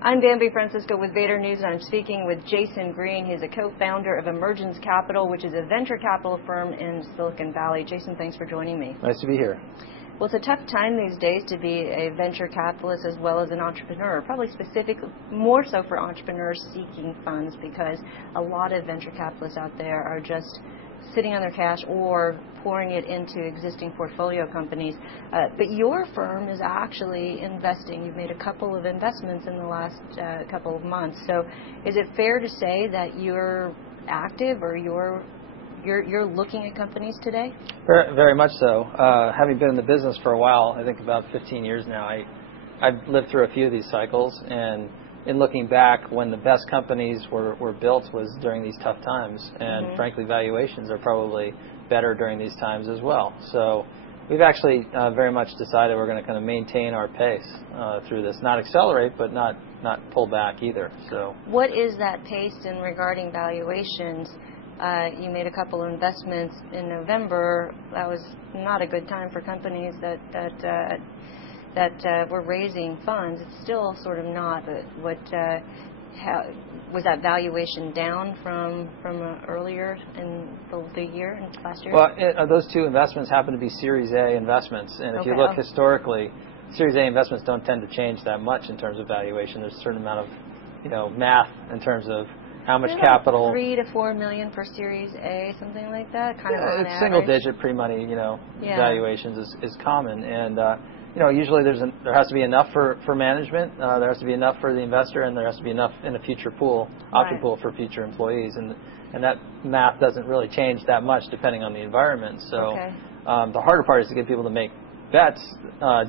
I'm Bambi Francisco with Vader News, and I'm speaking with Jason Green. He's a co-founder of Emergence Capital, which is a venture capital firm in Silicon Valley. Jason, thanks for joining me. Nice to be here. Well, it's a tough time these days to be a venture capitalist as well as an entrepreneur, probably specifically more so for entrepreneurs seeking funds, because a lot of venture capitalists out there are just sitting on their cash or pouring it into existing portfolio companies. But your firm is actually investing. You've made a couple of investments in the last couple of months. So is it fair to say that you're active, or you're looking at companies today? Very, very much so. Having been in the business for a while, I think about 15 years now, I've lived through a few of these cycles, and in looking back, when the best companies were built was during these tough times, and frankly, valuations are probably better during these times as well. So we've actually very much decided we're going to kind of maintain our pace through this, not accelerate, but not pull back either. So what is that pace in regarding valuations? You made a couple of investments in November. That was not a good time for companies that were raising funds. It's still sort of not. Was that valuation down from earlier in the year, in last year? Well, those two investments happen to be Series A investments, and if you look historically, Series A investments don't tend to change that much in terms of valuation. There's a certain amount of math in terms of how much capital. Like $3 to $4 million for Series A, something like that. Kind of on it's average. single-digit pre-money, valuations is common, and usually there has to be enough for management, there has to be enough for the investor, and there has to be enough in a future pool, option pool for future employees, and that math doesn't really change that much depending on the environment. So the harder part is to get people to make bets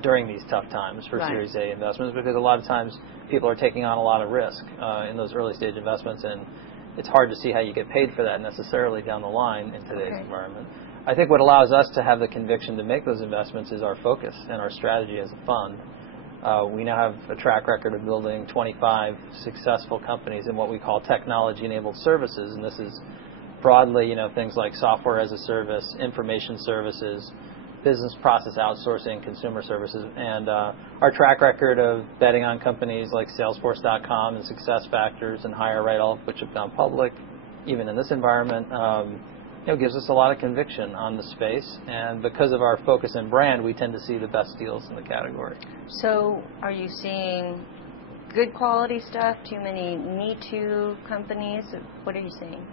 during these tough times for Series A investments, because a lot of times people are taking on a lot of risk in those early stage investments, and it's hard to see how you get paid for that necessarily down the line in today's environment. I think what allows us to have the conviction to make those investments is our focus and our strategy as a fund. We now have a track record of building 25 successful companies in what we call technology-enabled services, and this is broadly, things like software as a service, information services, business process outsourcing, consumer services, and our track record of betting on companies like Salesforce.com and SuccessFactors and HireRight, all of which have gone public, even in this environment, gives us a lot of conviction on the space, and because of our focus and brand, we tend to see the best deals in the category. So are you seeing good quality stuff, too many Me Too companies? What are you seeing?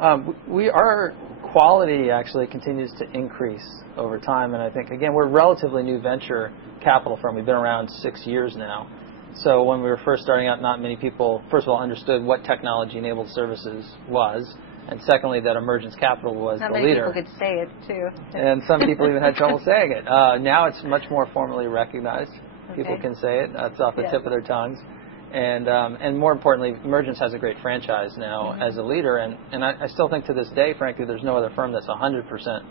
Our quality actually continues to increase over time, and I think, again, we're a relatively new venture capital firm. We've been around 6 years now. So when we were first starting out, not many people, first of all, understood what technology-enabled services was, and secondly, that Emergence Capital was the leader. Not many people could say it, too. And some people even had trouble saying it. Now it's much more formally recognized. People can say it. It's off the tip of their tongues. And more importantly, Emergence has a great franchise now as a leader, and I still think to this day, frankly, there's no other firm that's 100%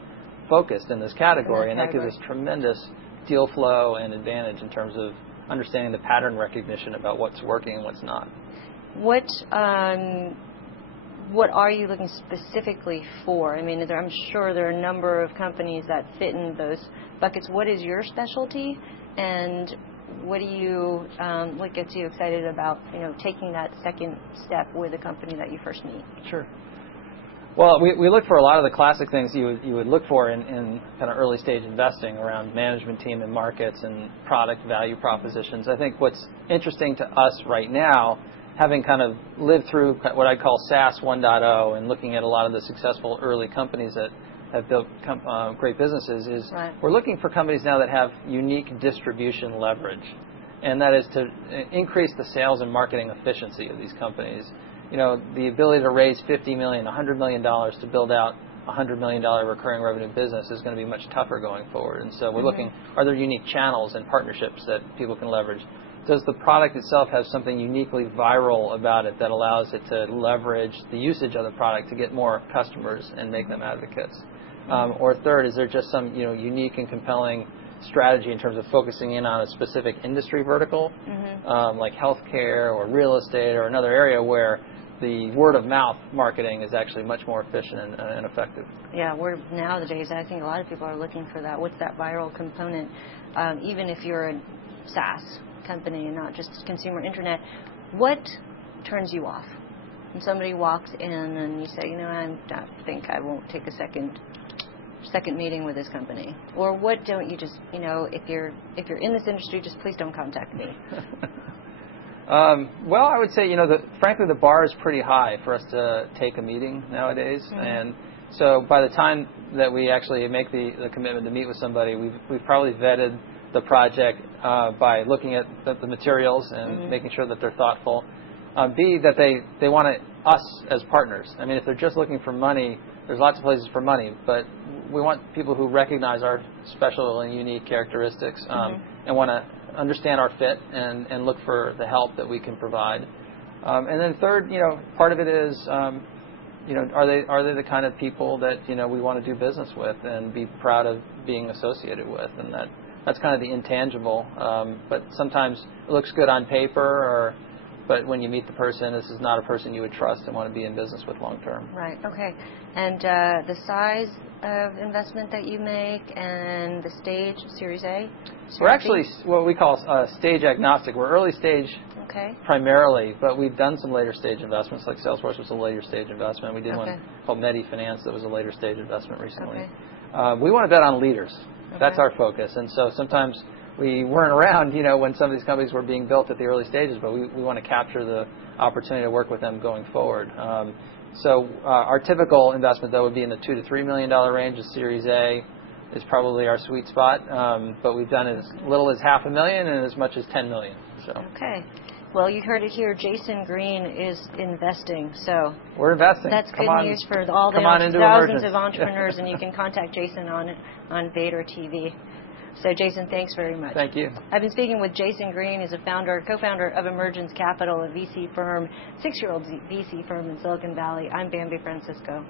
focused in this category, and that gives us tremendous deal flow and advantage in terms of understanding the pattern recognition about what's working and what's not. What are you looking specifically for? I mean, I'm sure there are a number of companies that fit in those buckets. What is your specialty, and what gets you excited about taking that second step with a company that you first meet? Sure. Well, we look for a lot of the classic things you would look for in kind of early stage investing around management team and markets and product value propositions. I think what's interesting to us right now, having kind of lived through what I call SaaS 1.0 and looking at a lot of the successful early companies that have built great businesses, is we're looking for companies now that have unique distribution leverage, and that is to increase the sales and marketing efficiency of these companies. The ability to raise $50 million, $100 million to build out a $100 million recurring revenue business is going to be much tougher going forward. And so we're looking, are there unique channels and partnerships that people can leverage? Does the product itself have something uniquely viral about it that allows it to leverage the usage of the product to get more customers and make them advocates? Or third, is there just some unique and compelling strategy in terms of focusing in on a specific industry vertical, like healthcare or real estate or another area where the word of mouth marketing is actually much more efficient and effective? Yeah, nowadays I think a lot of people are looking for that. What's that viral component? Even if you're a SaaS company and not just consumer internet. What turns you off? When somebody walks in and you say, I think I won't take a second meeting with this company, or what don't you just, if you're in this industry, just please don't contact me. Well, I would say, frankly, the bar is pretty high for us to take a meeting nowadays, and so by the time that we actually make the commitment to meet with somebody, we've probably vetted the project by looking at the materials and making sure that they're thoughtful. B, that they want us as partners. I mean, if they're just looking for money, there's lots of places for money, but we want people who recognize our special and unique characteristics and want to understand our fit and look for the help that we can provide. And then third, part of it is, are they the kind of people that we want to do business with and be proud of being associated with, and that's kind of the intangible. But sometimes it looks good on paper, but when you meet the person, this is not a person you would trust and want to be in business with long term. Right. Okay. And the size of investment that you make and the stage, Series A? We're actually what we call stage agnostic. We're early stage primarily, but we've done some later stage investments, like Salesforce was a later stage investment. We did one called MediFinance that was a later stage investment recently. We want to bet on leaders. That's our focus. And so sometimes we weren't around, when some of these companies were being built at the early stages, but we want to capture the opportunity to work with them going forward. So our typical investment, though, would be in the $2 to $3 million range. The Series A is probably our sweet spot, but we've done as little as $500,000 and as much as $10 million. So. Okay. Well, you heard it here. Jason Green is investing. So we're investing. That's good news for all the thousands of entrepreneurs, and you can contact Jason on Vader TV. So, Jason, thanks very much. Thank you. I've been speaking with Jason Green. He's a co-founder of Emergence Capital, a VC firm, 6-year-old VC firm in Silicon Valley. I'm Bambi Francisco.